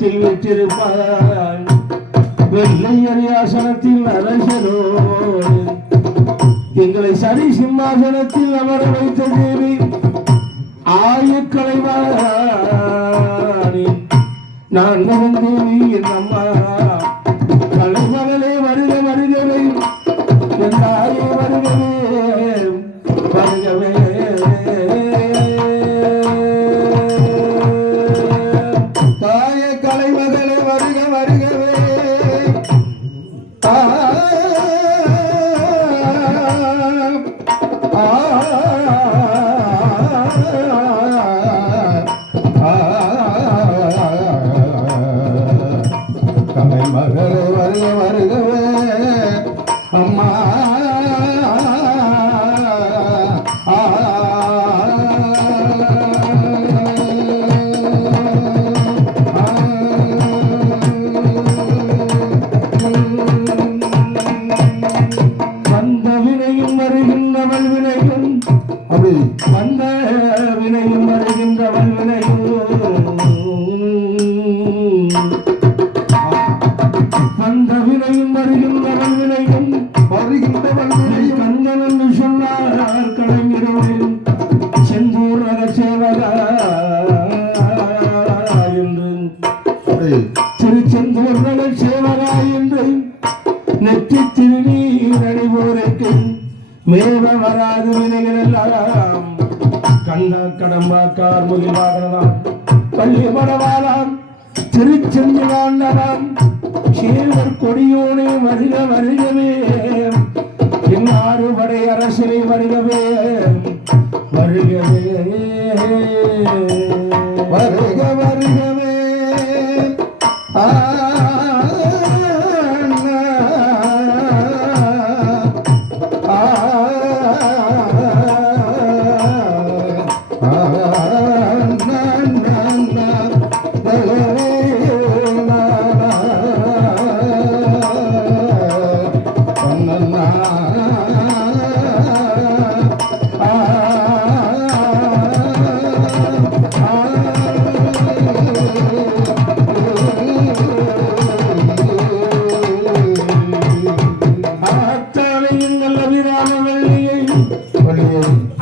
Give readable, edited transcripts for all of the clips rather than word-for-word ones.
சிம்மாசனத்தில் விட்டிருப்பாய் வெள்ளை அரியாசனத்தில் அரசரோடு எங்களை சரி சிம்மாசனத்தில் அமர வைத்த தேவி ஆயக்கலைவாணி நான் தேவி என் அம்மா கலைமகளே வருக வருகவே என் தாயே வருகவே வருகவே தாய கலைமகளே வருக வருகவே கலைமகளே வருக வருகவே அம்மா வந்த வினையும் வருகின்றவள் வினையும் அப்படி வந்த வினையும் வருகின்றவள் வினையும் வந்த வினையும் வருகின்றவள் வினையும் வருகின்றவள் வினையும் கஞ்சன் என்று சொன்னார் கலைஞரும் செந்தூர் சேவகா என்று திருச்செந்தூர் நகர் சேவகா என்று நெற்றி திருநீர் அணிவோருக்கு மேவ வராது வினைகளெல்லாம் கண்ணா கடம்பா கார்முகில் வாகனலாம் பள்ளி மடவாலாம் திருச்செந்தூராண்டலாம் சேவர் கொடியோனே வருக வருகவே என் ஆறுபடை அரசனை வருகவே வருகவே வருக வருகவே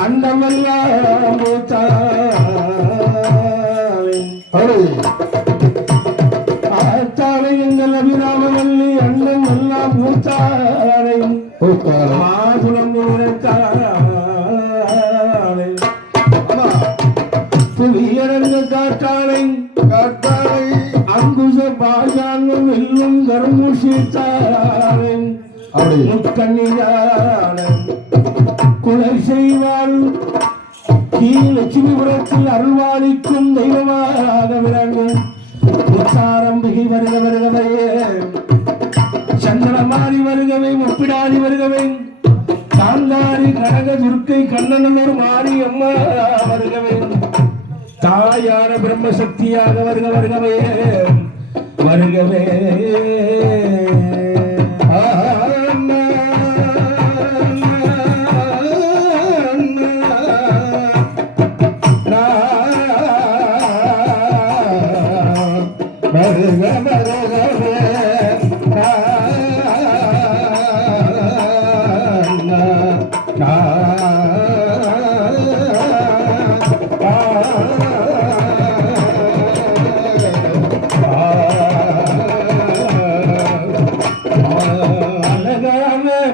அண்டமெல்லாம் ஆத்தாளை எங்கள் அபிராமவல்லி அண்டம் எல்லாம் பூத்தாளை மாதுளம் உரைத்தாளை புவியரங்க காட்டாளை காட்டாளை அங்குச பாஜாங்கம் வெல்லும் கருமுஷித்தாளை முக்கண்ணியாளை கொலை செய்வாள் லட்சுமிபுரத்தில் அருள்வாளிக்கும் தெய்வமாக விளங்கும் முத்தாரம்பிகை வருக வருகவே சந்திரமாரி வருகவை முப்பிடாரி வருகவை தாந்தாரி கனக துர்க்கை கண்ணனூர் மாரி அம்மா வருகவே தாயான பிரம்மசக்தியாக வருக வருகவே வருகவே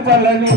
பழனி